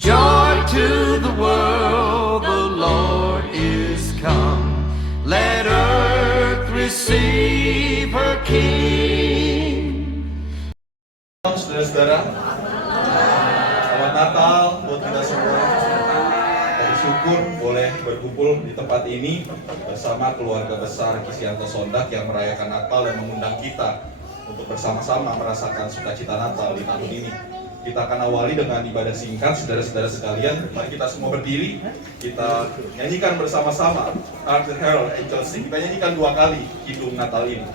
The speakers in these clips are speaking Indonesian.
Joy to the world, the Lord is come. Let earth receive her King. Saudara-saudara, selamat Natal buat kita semua. Bersyukur boleh berkumpul di tempat ini bersama keluarga besar Kisianto Sondak yang merayakan Natal dan mengundang kita untuk bersama-sama merasakan sukacita Natal di tahun ini. Kita akan awali dengan ibadah singkat, saudara-saudara sekalian. Mari kita semua berdiri, kita nyanyikan bersama-sama Hark the Herald Angels Sing. Kita nyanyikan 2 kali Kidung Natal ini.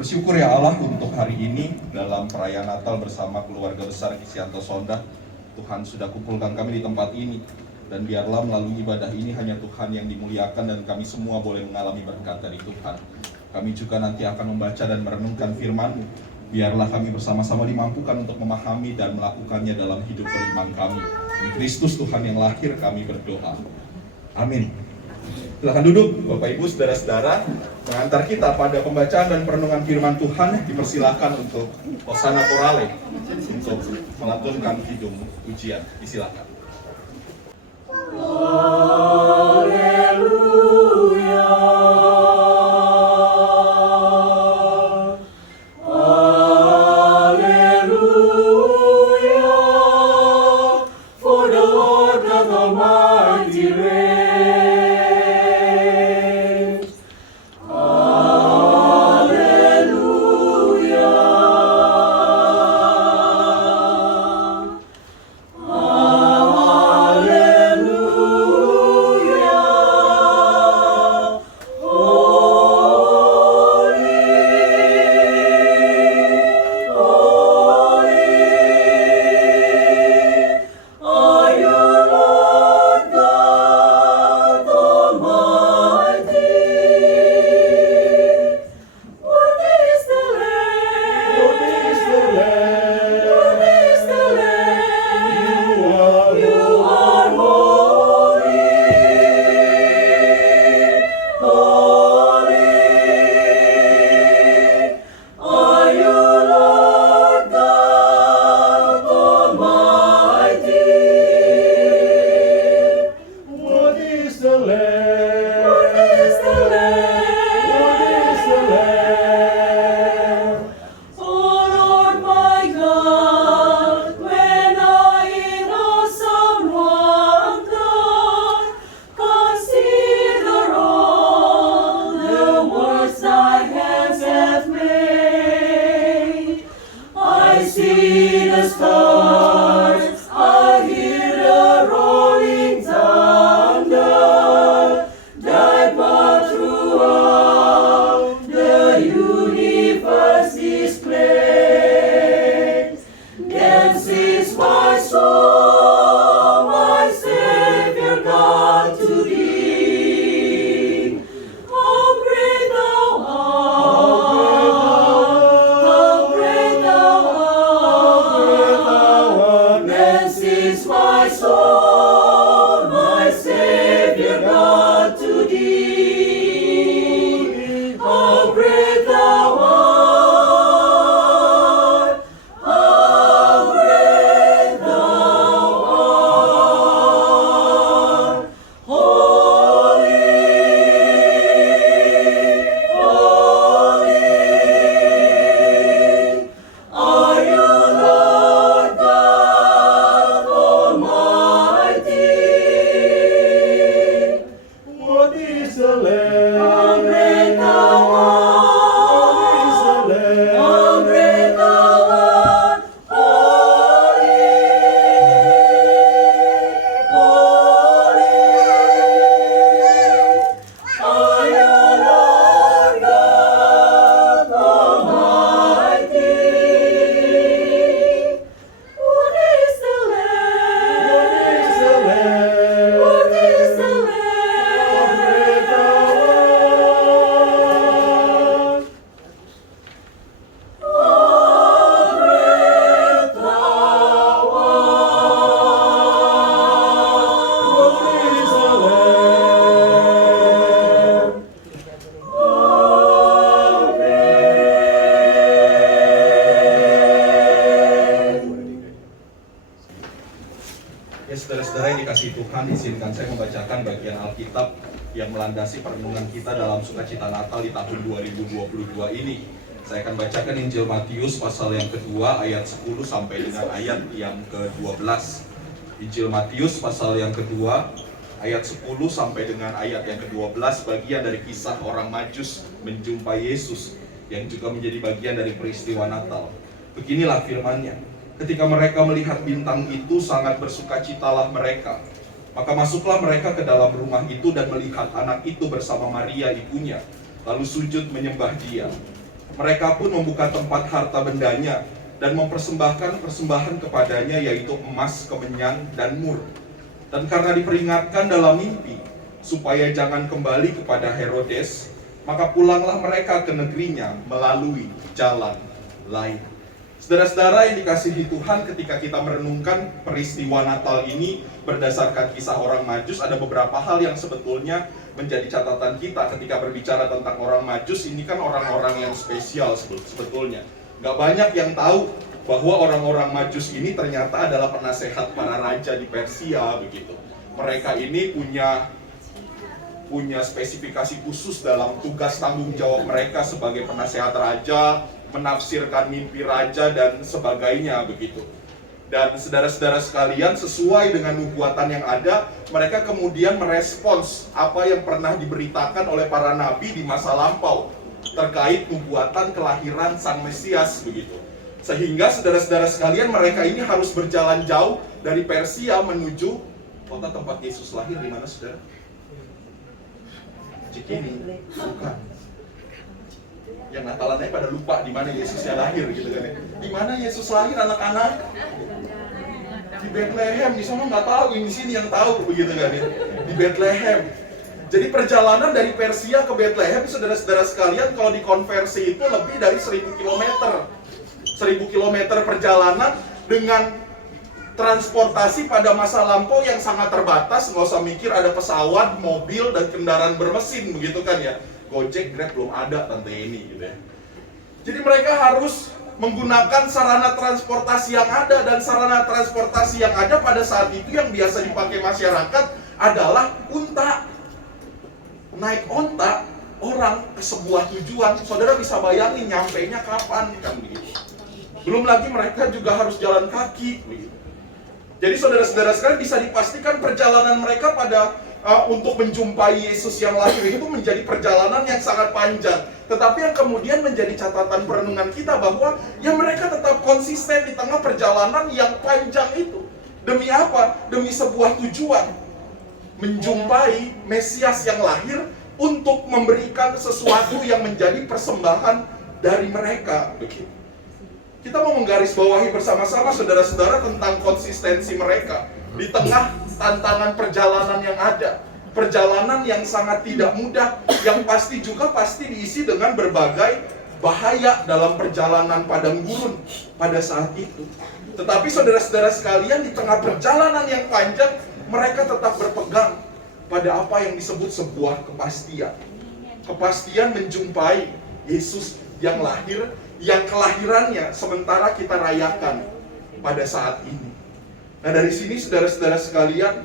Bersyukur ya Allah untuk hari ini dalam perayaan Natal bersama keluarga besar Kisianto Sondak. Tuhan sudah kumpulkan kami di tempat ini, dan biarlah melalui ibadah ini hanya Tuhan yang dimuliakan dan kami semua boleh mengalami berkat dari Tuhan. Kami juga nanti akan membaca dan merenungkan firman-Mu. Biarlah kami bersama-sama dimampukan untuk memahami dan melakukannya dalam hidup beriman kami. Demi Kristus Tuhan yang lahir kami berdoa. Amin. Silakan duduk, Bapak Ibu, saudara-saudara. Mengantar kita pada pembacaan dan perenungan firman Tuhan, dipersilakan untuk Hosana Chorale untuk melantunkan kidung ujian. Disilakan. Hallelujah. Tuhan, izinkan saya membacakan bagian Alkitab yang melandasi perenungan kita dalam sukacita Natal di tahun 2022 ini. Saya akan bacakan Injil Matius pasal yang kedua ayat 10 sampai dengan ayat yang ke-12. Injil Matius pasal yang kedua ayat 10 sampai dengan ayat yang ke-12, bagian dari kisah orang Majus menjumpai Yesus yang juga menjadi bagian dari peristiwa Natal. Beginilah firman-Nya. Ketika mereka melihat bintang itu, sangat bersukacitalah mereka. Maka masuklah mereka ke dalam rumah itu dan melihat anak itu bersama Maria ibunya, lalu sujud menyembah dia. Mereka pun membuka tempat harta bendanya dan mempersembahkan persembahan kepadanya, yaitu emas, kemenyan, dan mur. Dan karena diperingatkan dalam mimpi supaya jangan kembali kepada Herodes, maka pulanglah mereka ke negerinya melalui jalan lain. Saudara-saudara yang dikasihi Tuhan, ketika kita merenungkan peristiwa Natal ini berdasarkan kisah orang Majus, ada beberapa hal yang sebetulnya menjadi catatan kita ketika berbicara tentang orang Majus. Ini kan orang-orang yang spesial sebetulnya. Gak banyak yang tahu bahwa orang-orang Majus ini ternyata adalah penasehat para raja di Persia begitu. Mereka ini punya spesifikasi khusus dalam tugas tanggung jawab mereka sebagai penasehat raja, menafsirkan mimpi raja dan sebagainya begitu. Dan saudara-saudara sekalian, sesuai dengan nubuatan yang ada, mereka kemudian merespons apa yang pernah diberitakan oleh para nabi di masa lampau terkait nubuatan kelahiran Sang Mesias begitu. Sehingga saudara-saudara sekalian, mereka ini harus berjalan jauh dari Persia menuju kota tempat Yesus lahir. Di mana, saudara? Cikini. Bukan. Yang Natalannya pada lupa di mana Yesusnya lahir gitu kan ya. Di mana Yesus lahir anak-anak? Di Bethlehem. Di sana nggak tahu, di sini yang tahu begitu kan ya. Di Bethlehem. Jadi perjalanan dari Persia ke Bethlehem, saudara-saudara sekalian, kalau dikonversi itu lebih dari 1000 km. 1000 km perjalanan dengan transportasi pada masa lampau yang sangat terbatas. Nggak usah mikir ada pesawat, mobil, dan kendaraan bermesin begitu kan ya. Gojek, Grab belum ada tante ini gitu ya. Jadi mereka harus menggunakan sarana transportasi yang ada, dan sarana transportasi yang ada pada saat itu yang biasa dipakai masyarakat adalah unta. Naik unta orang ke sebuah tujuan, saudara bisa bayangin nyampainya kapan kan begitu. Belum lagi mereka juga harus jalan kaki begitu. Jadi saudara-saudara sekalian, bisa dipastikan perjalanan mereka untuk menjumpai Yesus yang lahir itu menjadi perjalanan yang sangat panjang. Tetapi yang kemudian menjadi catatan perenungan kita bahwa ya mereka tetap konsisten di tengah perjalanan yang panjang itu. Demi apa? Demi sebuah tujuan. Menjumpai Mesias yang lahir untuk memberikan sesuatu yang menjadi persembahan dari mereka. Begitu. Kita mau menggarisbawahi bersama-sama saudara-saudara tentang konsistensi mereka di tengah tantangan perjalanan yang ada. Perjalanan yang sangat tidak mudah, yang pasti diisi dengan berbagai bahaya dalam perjalanan padang gurun pada saat itu. Tetapi saudara-saudara sekalian, di tengah perjalanan yang panjang, mereka tetap berpegang pada apa yang disebut sebuah kepastian. Kepastian menjumpai Yesus yang lahir, yang kelahirannya sementara kita rayakan pada saat ini. Nah, dari sini saudara-saudara sekalian,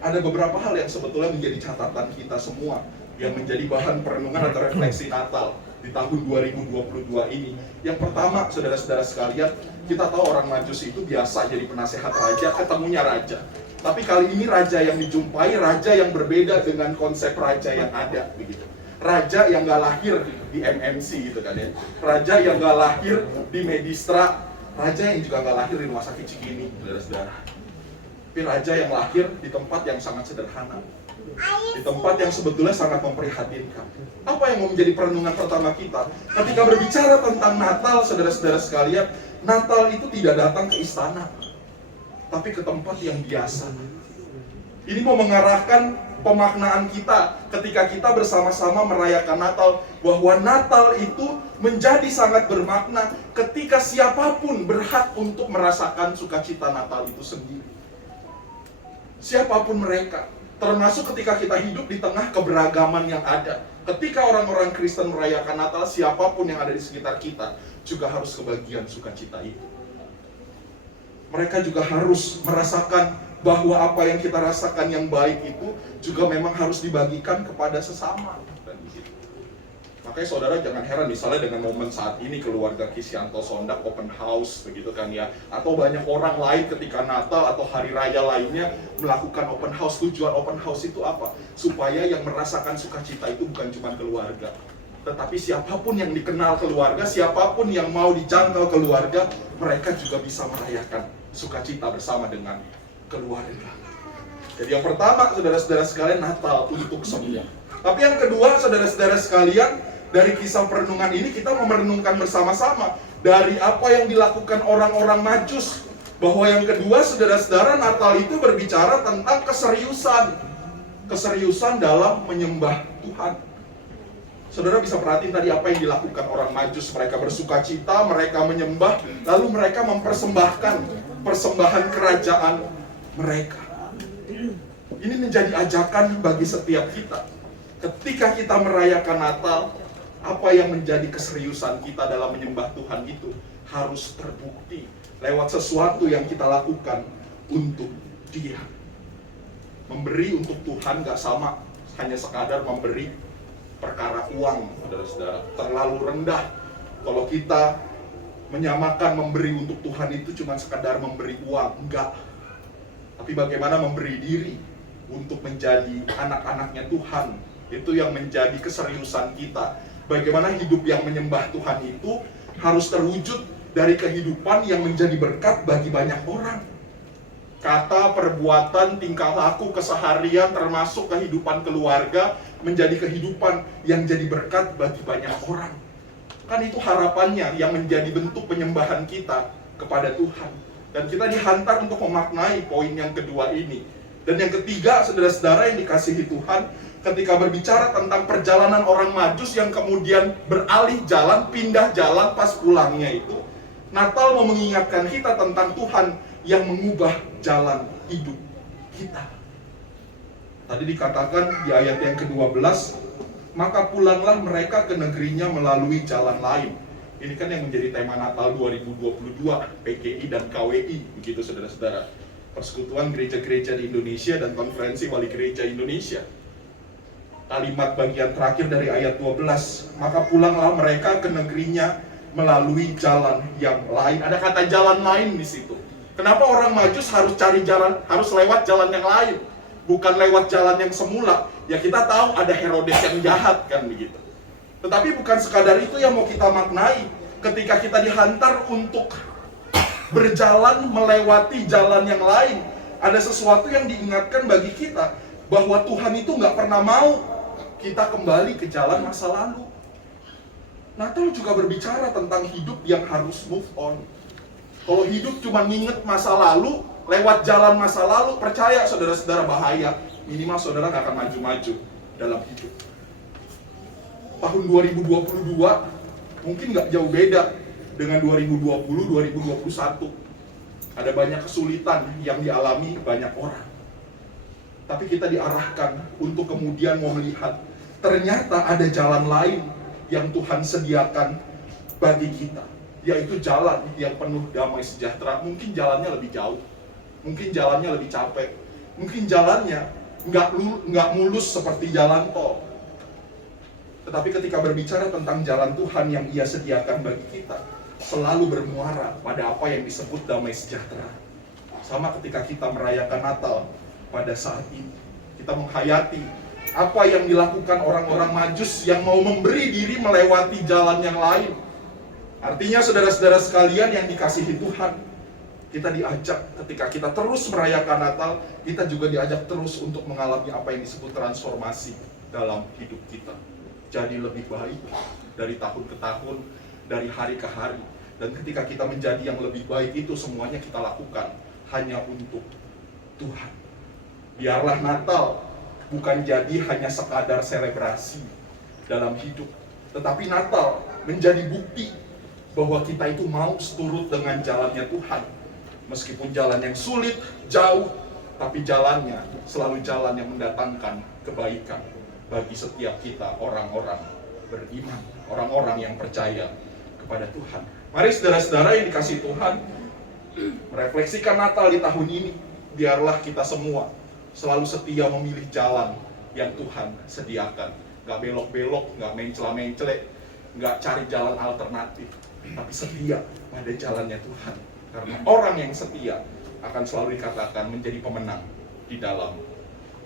ada beberapa hal yang sebetulnya menjadi catatan kita semua, yang menjadi bahan perenungan atau refleksi Natal di tahun 2022 ini. Yang pertama, saudara-saudara sekalian, kita tahu orang Majus itu biasa jadi penasehat raja, ketemunya raja. Tapi kali ini raja yang dijumpai, raja yang berbeda dengan konsep raja yang ada begitu. Raja yang gak lahir di MMC gitu kan ya. Raja yang gak lahir di Medistra, raja yang juga gak lahir di rumah sakit Cikini, saudara-saudara. Tapi raja yang lahir di tempat yang sangat sederhana, di tempat yang sebetulnya sangat memprihatinkan. Apa yang mau menjadi perenungan pertama kita? Ketika berbicara tentang Natal, saudara-saudara sekalian, Natal itu tidak datang ke istana, tapi ke tempat yang biasa. Ini mau mengarahkan pemaknaan kita ketika kita bersama-sama merayakan Natal, bahwa Natal itu menjadi sangat bermakna ketika siapapun berhak untuk merasakan sukacita Natal itu sendiri. Siapapun mereka, termasuk ketika kita hidup di tengah keberagaman yang ada. Ketika orang-orang Kristen merayakan Natal, siapapun yang ada di sekitar kita juga harus kebagian sukacita itu. Mereka juga harus merasakan bahwa apa yang kita rasakan yang baik itu juga memang harus dibagikan kepada sesama. Dan begitu. Makanya saudara jangan heran misalnya dengan momen saat ini keluarga Kisyanto Sondak open house begitu kan ya, atau banyak orang lain ketika Natal atau hari raya lainnya melakukan open house. Tujuan open house itu apa? Supaya yang merasakan sukacita itu bukan cuma keluarga, tetapi siapapun yang dikenal keluarga, siapapun yang mau dijangkau keluarga, mereka juga bisa merayakan sukacita bersama dengan keluarga. Jadi yang pertama, saudara-saudara sekalian, Natal untuk semua. Tapi yang kedua, saudara-saudara sekalian, dari kisah perenungan ini kita mau merenungkan bersama-sama dari apa yang dilakukan orang-orang Majus. Bahwa yang kedua, saudara-saudara, Natal itu berbicara tentang keseriusan. Keseriusan dalam menyembah Tuhan. Saudara bisa perhatiin tadi apa yang dilakukan orang Majus. Mereka bersukacita, mereka menyembah, lalu mereka mempersembahkan persembahan kerajaan mereka. Ini menjadi ajakan bagi setiap kita. Ketika kita merayakan Natal, apa yang menjadi keseriusan kita dalam menyembah Tuhan itu harus terbukti lewat sesuatu yang kita lakukan untuk Dia. Memberi untuk Tuhan gak sama hanya sekadar memberi perkara uang, saudara-saudara. Terlalu rendah kalau kita menyamakan memberi untuk Tuhan itu cuma sekadar memberi uang. Enggak. Tapi bagaimana memberi diri untuk menjadi anak-anaknya Tuhan. Itu yang menjadi keseriusan kita. Bagaimana hidup yang menyembah Tuhan itu harus terwujud dari kehidupan yang menjadi berkat bagi banyak orang. Kata, perbuatan, tingkah laku, keseharian, termasuk kehidupan keluarga, menjadi kehidupan yang jadi berkat bagi banyak orang. Kan itu harapannya yang menjadi bentuk penyembahan kita kepada Tuhan. Dan kita dihantar untuk memaknai poin yang kedua ini. Dan yang ketiga, saudara-saudara yang dikasihi Tuhan, ketika berbicara tentang perjalanan orang Majus yang kemudian beralih jalan, pindah jalan pas pulangnya itu, Natal mau mengingatkan kita tentang Tuhan yang mengubah jalan hidup kita. Tadi dikatakan di ayat yang ke-12, maka pulanglah mereka ke negerinya melalui jalan lain. Ini kan yang menjadi tema Natal 2022, PGI dan KWI, begitu saudara-saudara. Persekutuan Gereja-Gereja di Indonesia dan Konferensi Wali Gereja Indonesia. Kalimat bagian terakhir dari ayat 12, maka pulanglah mereka ke negerinya melalui jalan yang lain. Ada kata jalan lain di situ. Kenapa orang Majus harus cari jalan, harus lewat jalan yang lain? Bukan lewat jalan yang semula. Ya kita tahu ada Herodes yang jahat kan begitu. Tetapi bukan sekadar itu yang mau kita maknai. Ketika kita dihantar untuk berjalan melewati jalan yang lain, ada sesuatu yang diingatkan bagi kita, bahwa Tuhan itu nggak pernah mau kita kembali ke jalan masa lalu. Natal juga berbicara tentang hidup yang harus move on. Kalau hidup cuma nginget masa lalu, lewat jalan masa lalu, percaya saudara-saudara bahaya. Minimal saudara nggak akan maju-maju dalam hidup. Tahun 2022 mungkin nggak jauh beda dengan 2020-2021. Ada banyak kesulitan yang dialami banyak orang. Tapi kita diarahkan untuk kemudian mau melihat, ternyata ada jalan lain yang Tuhan sediakan bagi kita, yaitu jalan yang penuh damai sejahtera. Mungkin jalannya lebih jauh, mungkin jalannya lebih capek, mungkin jalannya nggak mulus seperti jalan tol. Tetapi ketika berbicara tentang jalan Tuhan yang Ia sediakan bagi kita, selalu bermuara pada apa yang disebut damai sejahtera. Sama ketika kita merayakan Natal pada saat ini, kita menghayati apa yang dilakukan orang-orang Majus yang mau memberi diri melewati jalan yang lain. Artinya saudara-saudara sekalian yang dikasihi Tuhan, kita diajak ketika kita terus merayakan Natal, kita juga diajak terus untuk mengalami apa yang disebut transformasi dalam hidup kita. Jadi lebih baik dari tahun ke tahun, dari hari ke hari. Dan ketika kita menjadi yang lebih baik itu semuanya kita lakukan hanya untuk Tuhan. Biarlah Natal bukan jadi hanya sekadar selebrasi dalam hidup, tetapi Natal menjadi bukti bahwa kita itu mau seturut dengan jalannya Tuhan. Meskipun jalan yang sulit, jauh, tapi jalannya selalu jalan yang mendatangkan kebaikan bagi setiap kita, orang-orang beriman, orang-orang yang percaya kepada Tuhan. Mari saudara-saudara yang dikasihi Tuhan, merefleksikan Natal di tahun ini. biarlah kita semua selalu setia memilih jalan yang Tuhan sediakan. Gak belok-belok, gak mencela-mencelek, gak cari jalan alternatif, tapi setia pada jalannya Tuhan. Karena orang yang setia akan selalu dikatakan menjadi pemenang di dalam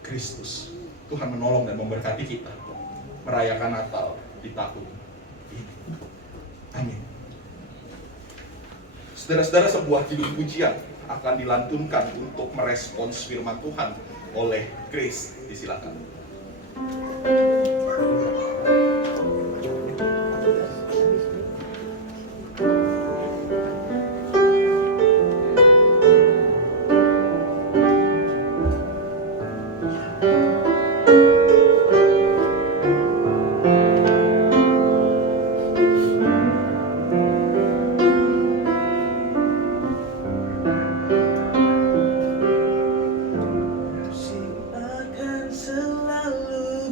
Kristus. Tuhan menolong dan memberkati kita merayakan Natal di tahun ini. Amin. Saudara-saudara, sebuah judul pujian akan dilantunkan untuk merespons firman Tuhan oleh Grace. Disilakan. Akan selalu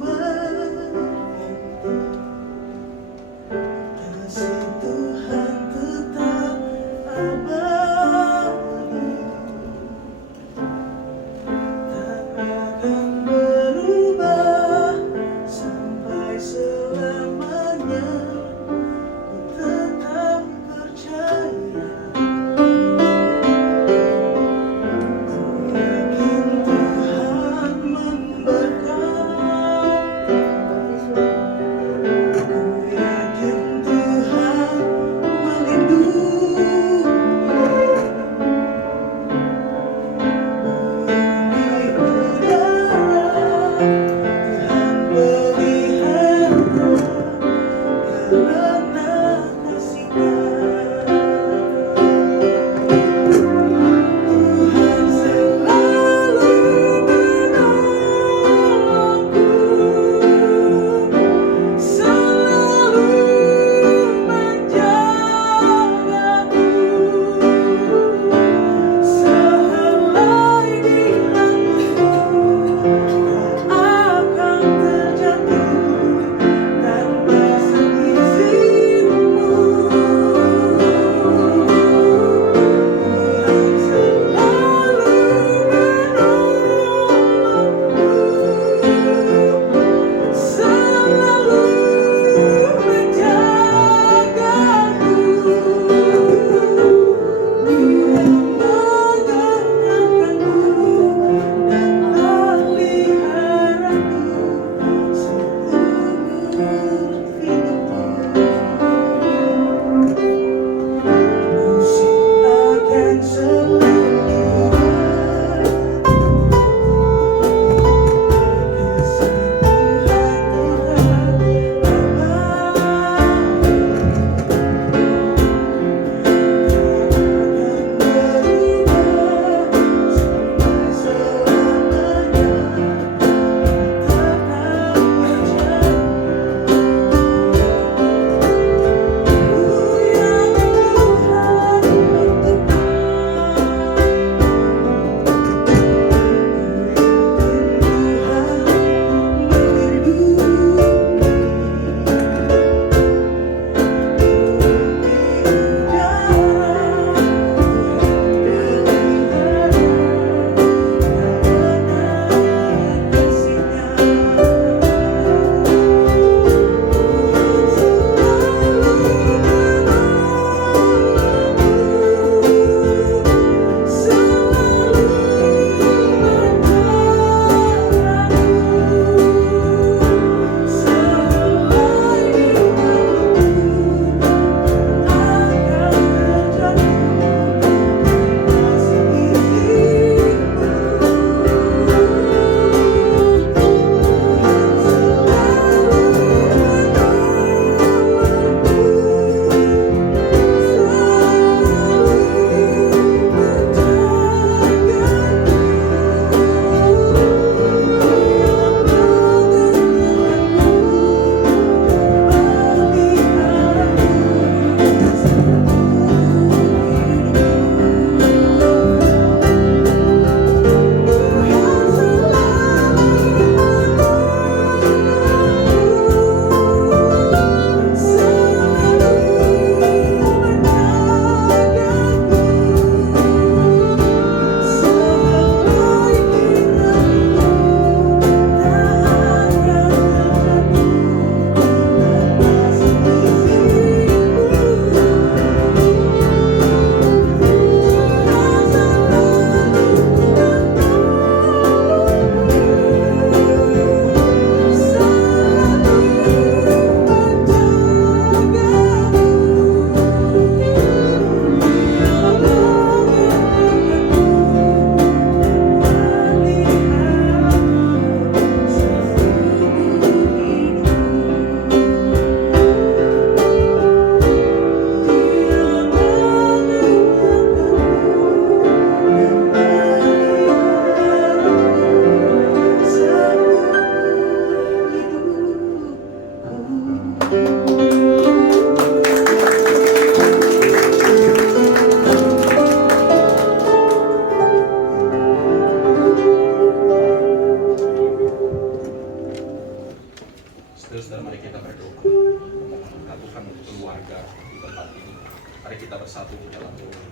bersatu di dalam Tuhan.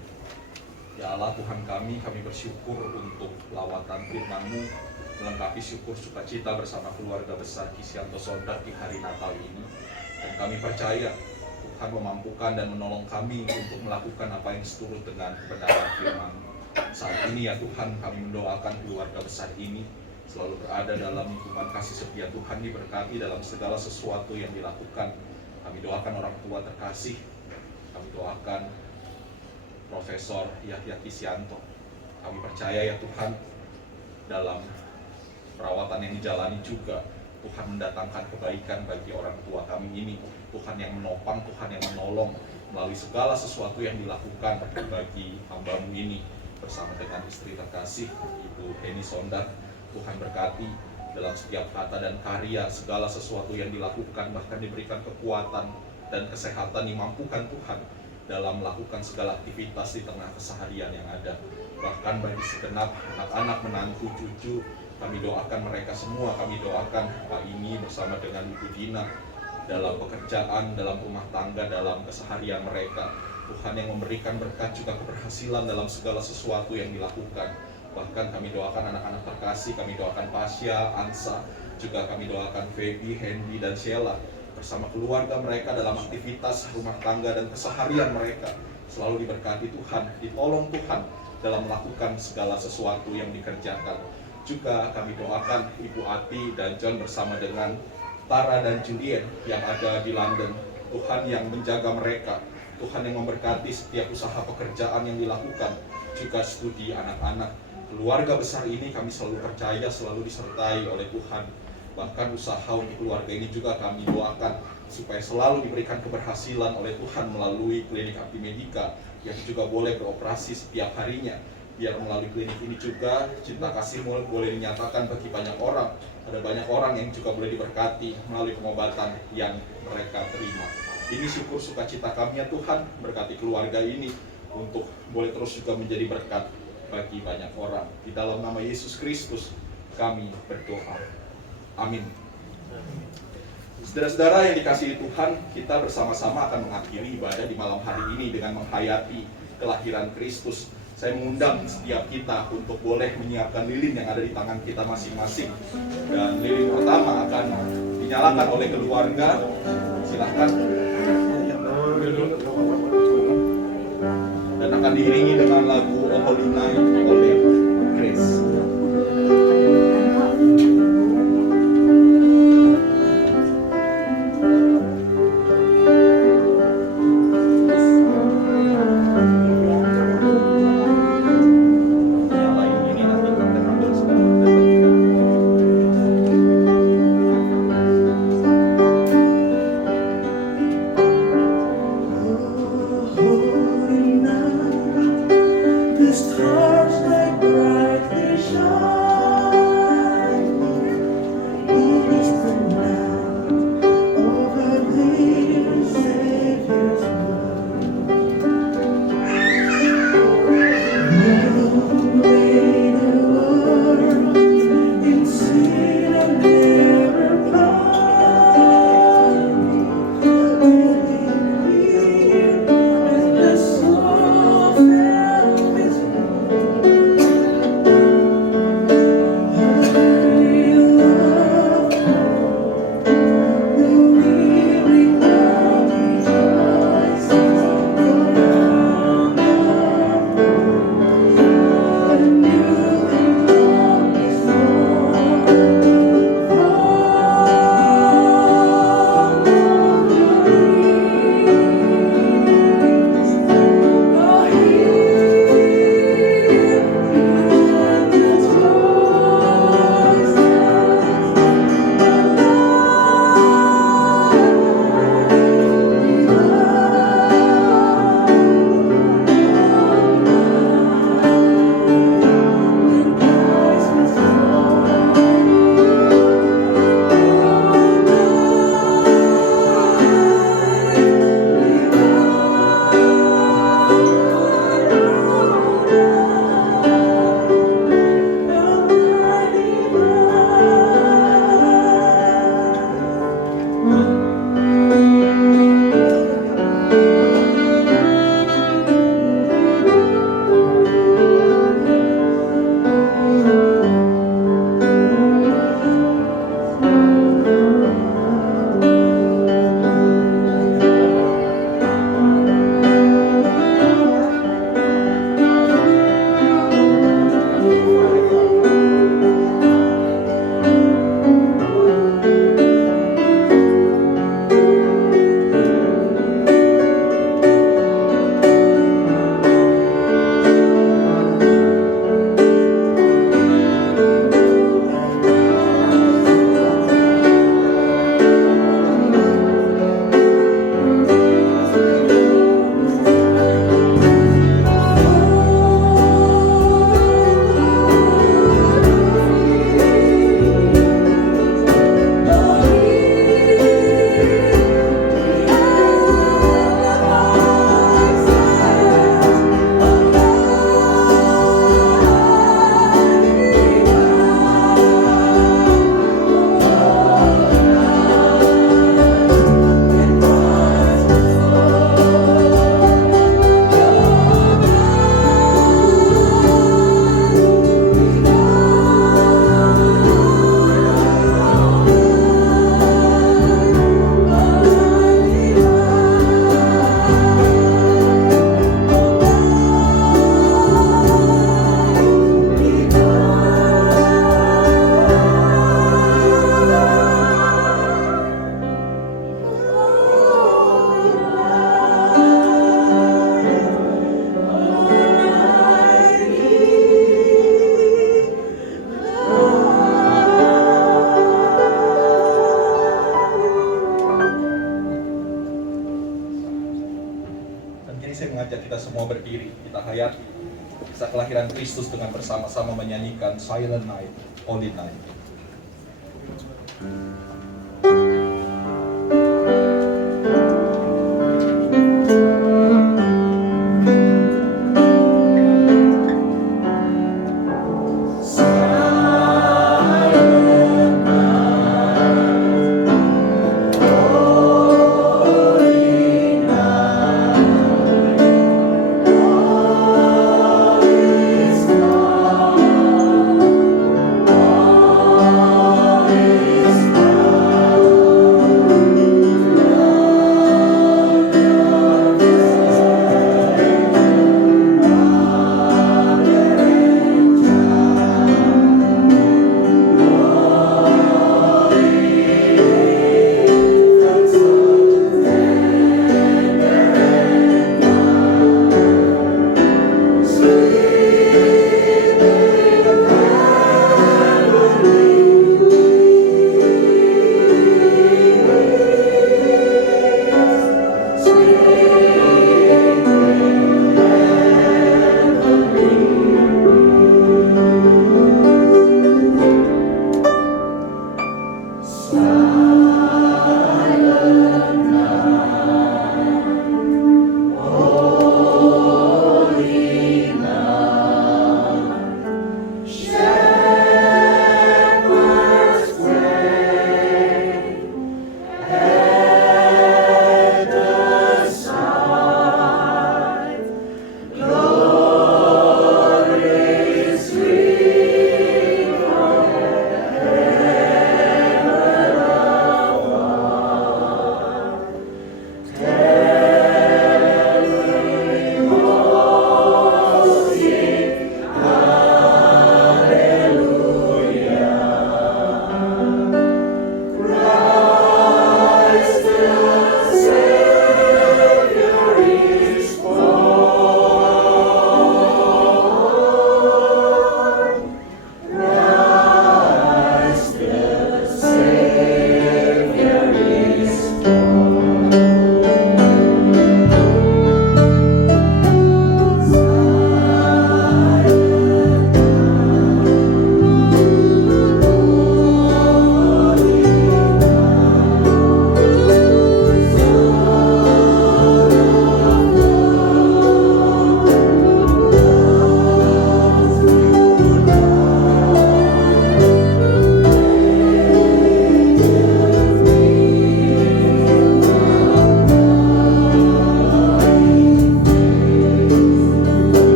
Ya Allah Tuhan kami bersyukur untuk lawatan firman-Mu, melengkapi syukur sukacita bersama keluarga besar Kisianto Sondak di hari Natal ini. Dan kami percaya Tuhan memampukan dan menolong kami untuk melakukan apa yang seturut dengan kebenaran firman. Saat ini ya Tuhan, kami mendoakan keluarga besar ini selalu berada dalam lingkungan kasih setia Tuhan, diberkati dalam segala sesuatu yang dilakukan. Kami doakan orang tua terkasih, kami doakan Profesor Yahya Kisianto. Kami percaya ya Tuhan, dalam perawatan yang dijalani juga Tuhan mendatangkan kebaikan bagi orang tua kami ini. Tuhan yang menopang, Tuhan yang menolong melalui segala sesuatu yang dilakukan bagi hamba-Mu ini. Bersama dengan istri terkasih Ibu Heni Sondak, Tuhan berkati dalam setiap kata dan karya, segala sesuatu yang dilakukan, bahkan diberikan kekuatan dan kesehatan, dimampukan Tuhan dalam melakukan segala aktivitas di tengah keseharian yang ada. Bahkan bagi segenap anak-anak, menantu, cucu, kami doakan mereka semua, kami doakan Pak ini bersama dengan Ibu Dina dalam pekerjaan, dalam rumah tangga, dalam keseharian mereka. Tuhan yang memberikan berkat juga keberhasilan dalam segala sesuatu yang dilakukan. Bahkan kami doakan anak-anak terkasih, kami doakan Pasya, Ansa, juga kami doakan Feby, Hendy, dan Sheila bersama keluarga mereka dalam aktivitas rumah tangga dan keseharian mereka. Selalu diberkati Tuhan, ditolong Tuhan dalam melakukan segala sesuatu yang dikerjakan. Juga kami doakan Ibu Ati dan John bersama dengan Tara dan Julien yang ada di London. Tuhan yang menjaga mereka, Tuhan yang memberkati setiap usaha pekerjaan yang dilakukan, juga studi anak-anak. Keluarga besar ini kami selalu percaya, selalu disertai oleh Tuhan. Bahkan usaha untuk keluarga ini juga kami doakan supaya selalu diberikan keberhasilan oleh Tuhan melalui klinik Abdi Medika yang juga boleh beroperasi setiap harinya. Biar melalui klinik ini juga cinta kasih boleh dinyatakan bagi banyak orang. Ada banyak orang yang juga boleh diberkati melalui pengobatan yang mereka terima. Ini syukur sukacita kami ya Tuhan, berkati keluarga ini untuk boleh terus juga menjadi berkat bagi banyak orang. Di dalam nama Yesus Kristus kami berdoa. Amin. Saudara-saudara yang dikasihi Tuhan, kita bersama-sama akan mengakhiri ibadah di malam hari ini dengan menghayati kelahiran Kristus. Saya mengundang setiap kita untuk boleh menyiapkan lilin yang ada di tangan kita masing-masing. Dan lilin pertama akan dinyalakan oleh keluarga. Silahkan. Dan akan diiringi dengan lagu Oh Holy Night oleh Grace. The stars berdiri, kita hayati kisah kelahiran Kristus dengan bersama-sama menyanyikan Silent Night, Holy Night.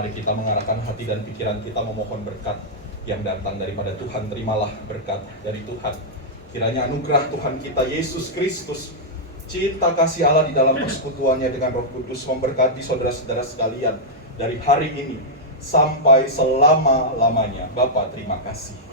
Mari kita mengarahkan hati dan pikiran kita memohon berkat yang datang daripada Tuhan. Terimalah berkat dari Tuhan. Kiranya anugerah Tuhan kita Yesus Kristus, cinta kasih Allah di dalam persekutuannya dengan Roh Kudus memberkati saudara-saudara sekalian dari hari ini sampai selama-lamanya. Bapa, terima kasih.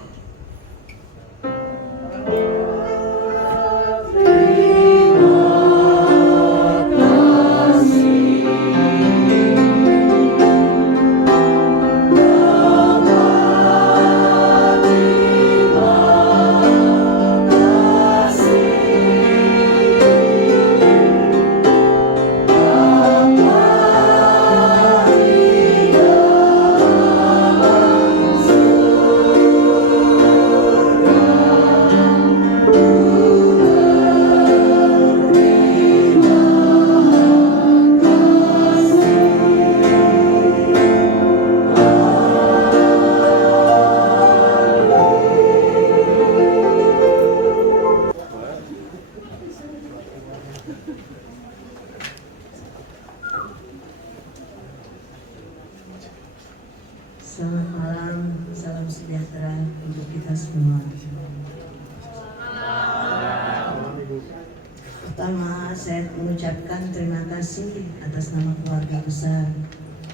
Pertama, saya mengucapkan terima kasih atas nama keluarga besar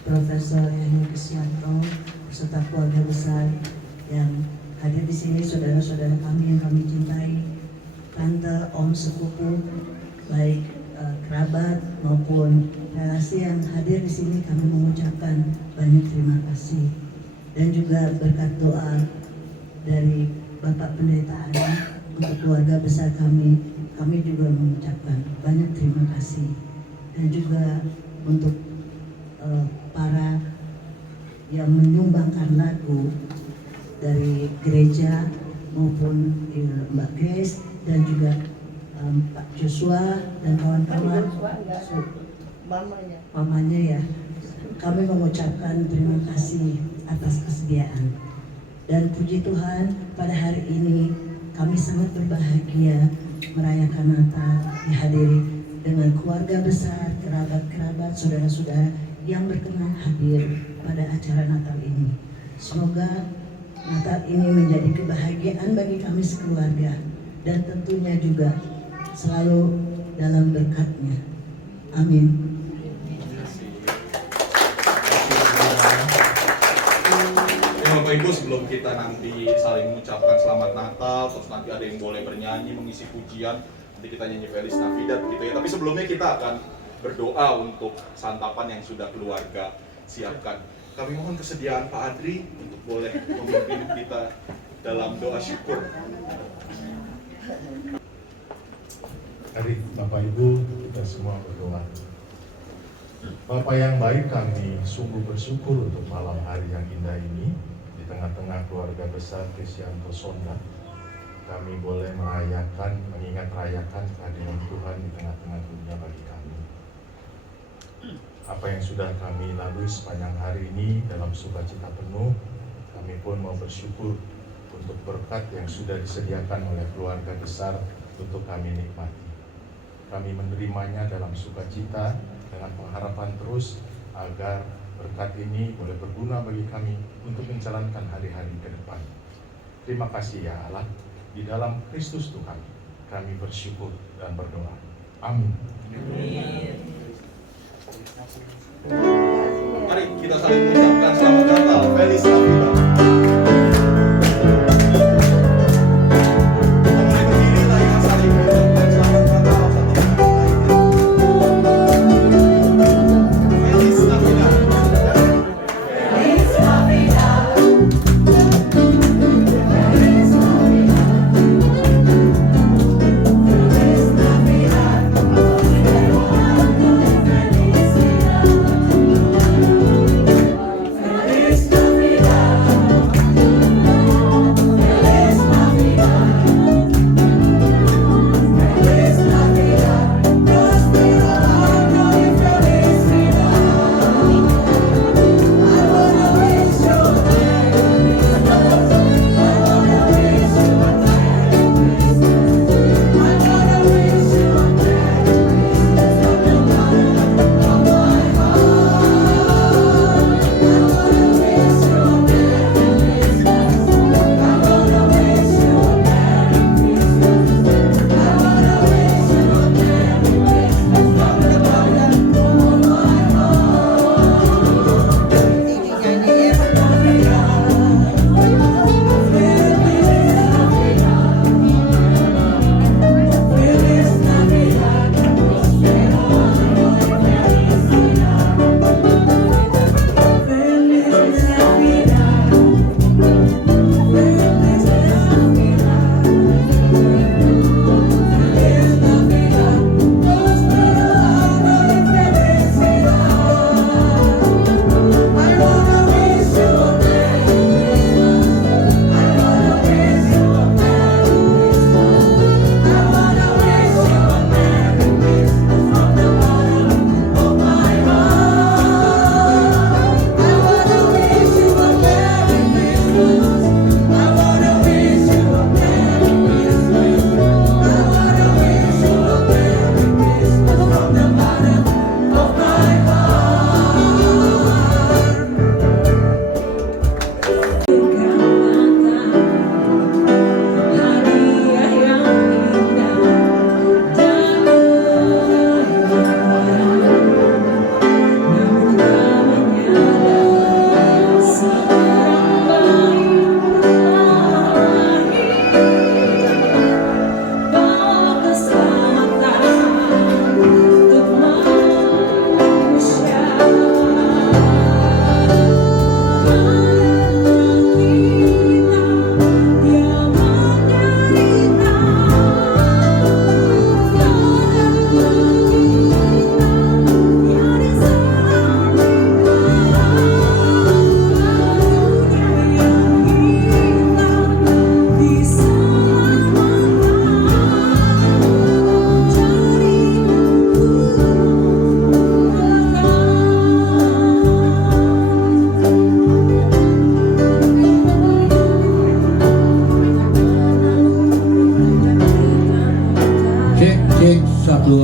Profesor Heni Kristianto beserta keluarga besar yang hadir di sini, saudara-saudara kami yang kami cintai, tante, om, sepupu, baik kerabat maupun relasi yang hadir di sini, kami mengucapkan banyak terima kasih dan juga berkat doa dari Bapak Pendeta Ari untuk keluarga besar kami. Kami juga mengucapkan banyak terima kasih dan juga untuk para yang menyumbangkan lagu dari gereja maupun Mbak Grace dan juga Pak Joshua dan kawan-kawan, mamanya ya. Kami mengucapkan terima kasih atas kesediaan dan puji Tuhan pada hari ini kami sangat berbahagia merayakan Natal dihadiri dengan keluarga besar, kerabat-kerabat, saudara-saudara yang berkenan hadir pada acara Natal ini. Semoga Natal ini menjadi kebahagiaan bagi kami sekeluarga dan tentunya juga selalu dalam berkat-Nya. Amin. Bapak Ibu, sebelum kita nanti saling mengucapkan selamat Natal, terus nanti ada yang boleh bernyanyi, mengisi pujian, nanti kita nyanyi Feliz Navidad gitu ya. Tapi sebelumnya kita akan berdoa untuk santapan yang sudah keluarga siapkan. Kami mohon kesediaan Pak Adri untuk boleh memimpin kita dalam doa syukur. Mari Bapak Ibu kita semua berdoa. Bapak yang baik, kami sungguh bersyukur untuk malam hari yang indah ini. Di tengah-tengah keluarga besar Kristianto Sonda, kami boleh merayakan, mengingat rayakan kehadiran Tuhan di tengah-tengah dunia bagi kami. Apa yang sudah kami lalui sepanjang hari ini dalam sukacita penuh, kami pun mau bersyukur untuk berkat yang sudah disediakan oleh keluarga besar untuk kami nikmati. Kami menerimanya dalam sukacita dengan pengharapan terus agar berkat ini boleh berguna bagi kami untuk menjalankan hari-hari ke depan. Terima kasih ya Allah, di dalam Kristus Tuhan kami bersyukur dan berdoa. Amin. Mari kita saling mengucapkan selamat Natal, Feliz Navidad. Feliz Navidad. Satu.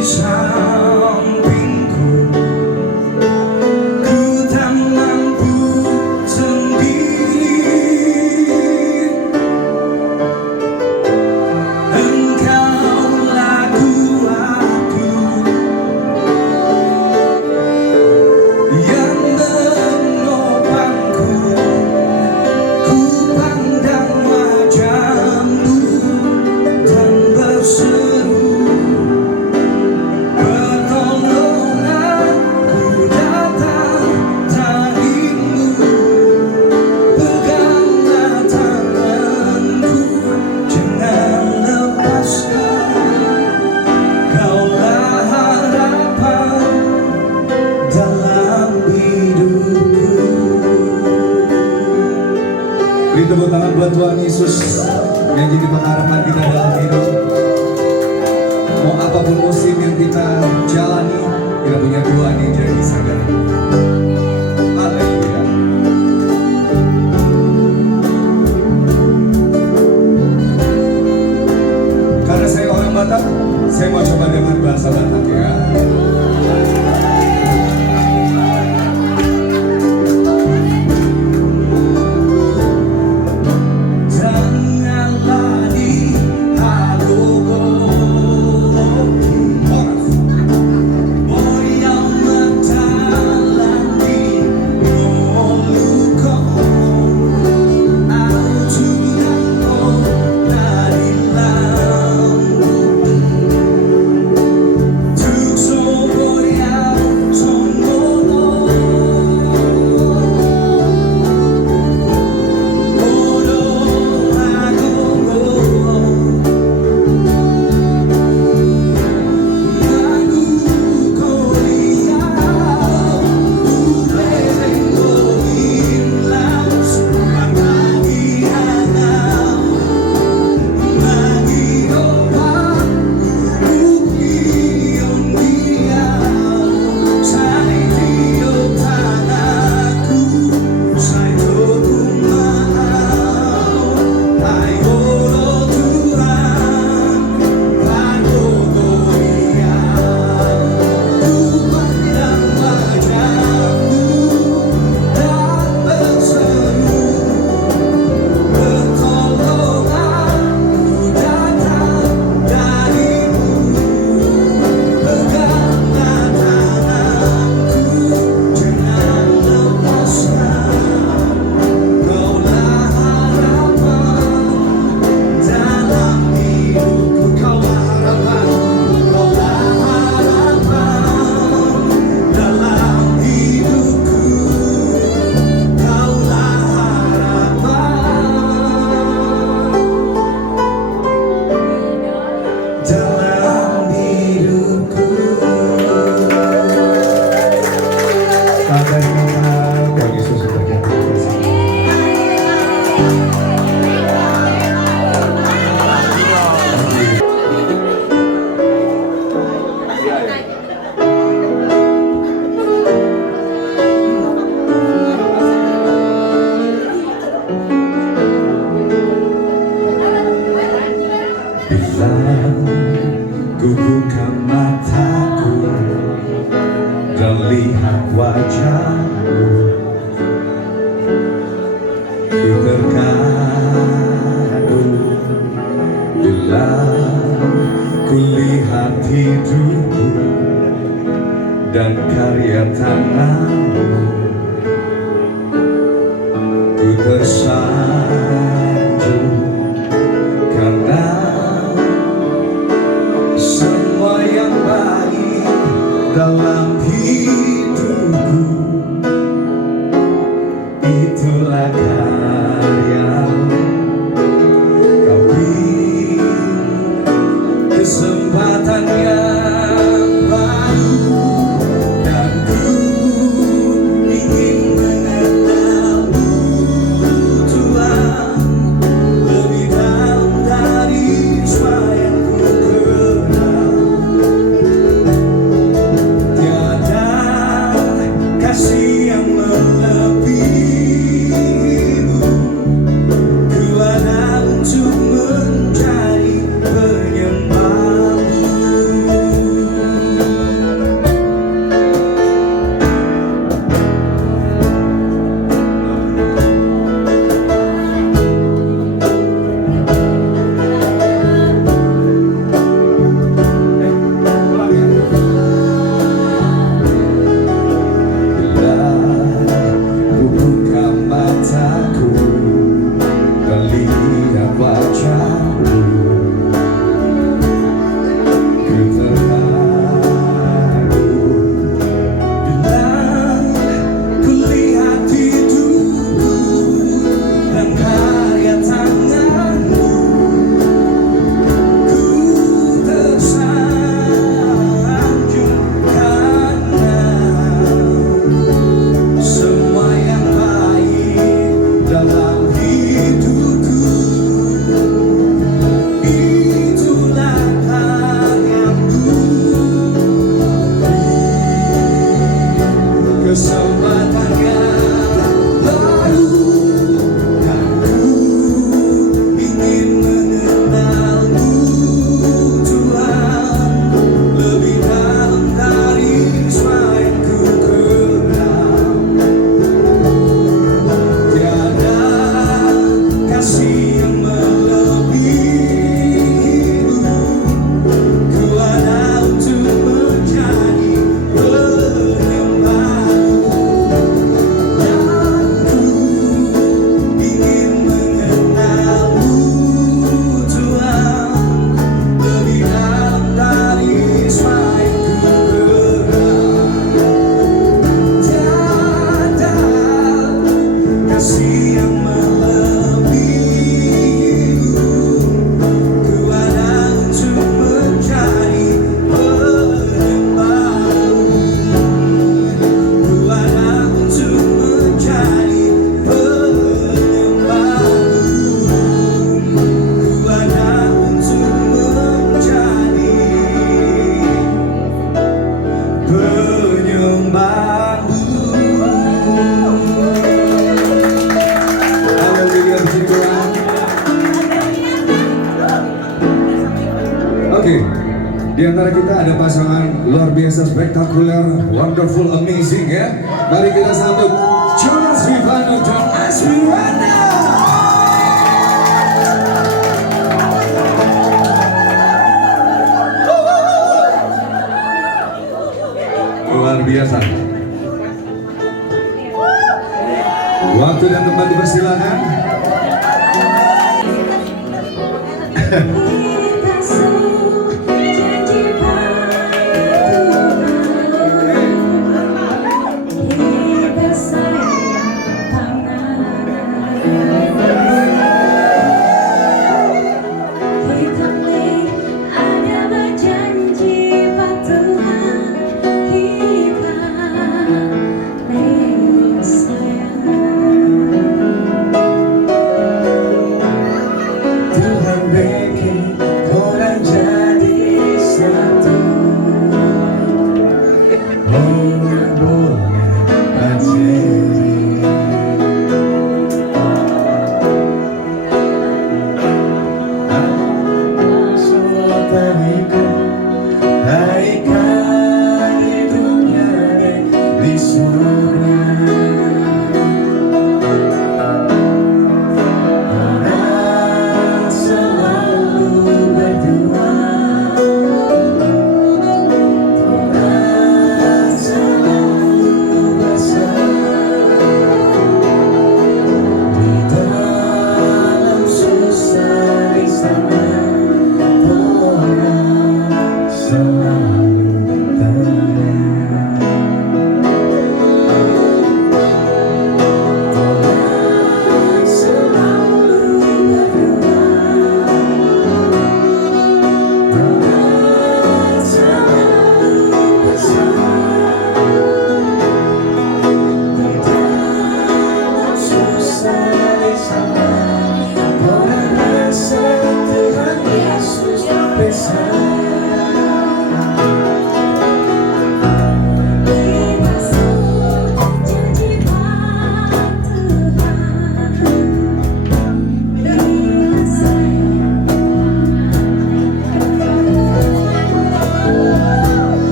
sampingku, ku tak mampu sendiri. Engkaulah kuatku yang menopangku. Ku pandang wajah-Mu dan berseru, pertolonganku datang dari-Mu. Peganglah tanganku, jangan lepaskan. Kaulah harapan dalam hidupku. Beri tepuk tangan buat Tuhan Yesus yang jadi pengharapan kita dalam hidup. Mau apapun musim yang kita jalani, kita punya Tuhan yang jadi saudara. Haleluya. Karena saya orang Batak, saya mau coba dengan bahasa Batak ya. Janganlah dihagogoki, boyang matalangi moluko, au tunango nadilang, tukso boyang tongono, bodo agogo, lagu koliau, uberengo inlaus, magi hanau, magi opa, ukion diau, sai dio tanaku, sai tokumau, ai oro Tuhan, pagogoiau. Ku pandang wajah-Mu dan berseru, pertolonganku datang dari-Mu. Peganglah tanganku, jangan lepaskan. Kaulah harapan dalam hidupku. Kaulah harapan, kaulah harapan dalam hidupku. Kaulah harapan dalam hidupku. Tuhan Yesus berkati. Bila ku buka mataku dan lihat wajah-Mu, ku terkagum. Bila ku lihat hidupku dan karya tangan-Mu, ku tersanjung karena semua yang baik dalam hidupku itulah karya-Mu. Kau beri kesempatan yang baru dan ku ingin mengenal-Mu Tuhan lebih dalam dari semua yang ku kenal. Tiada penyembahmu. Haleluya, puji Tuhan. Oke, di antara kita ada pasangan luar biasa spektakuler, wonderful, amazing ya. Mari kita sambut Jonas Vivano dan Asmirana. Luar biasa. Waktu dan tempat dipersilakan. Tuhan bikin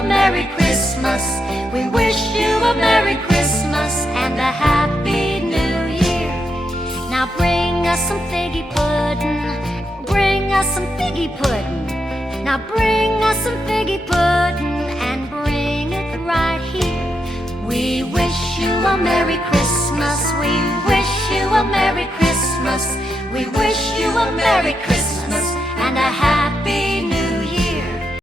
a Merry Christmas. We wish you a Merry Christmas and a Happy New Year. Now bring us some figgy pudding. Bring us some figgy pudding. Now bring us some figgy pudding and bring it right here. We wish you a Merry Christmas. We wish you a Merry Christmas. We wish you a Merry Christmas and a Happy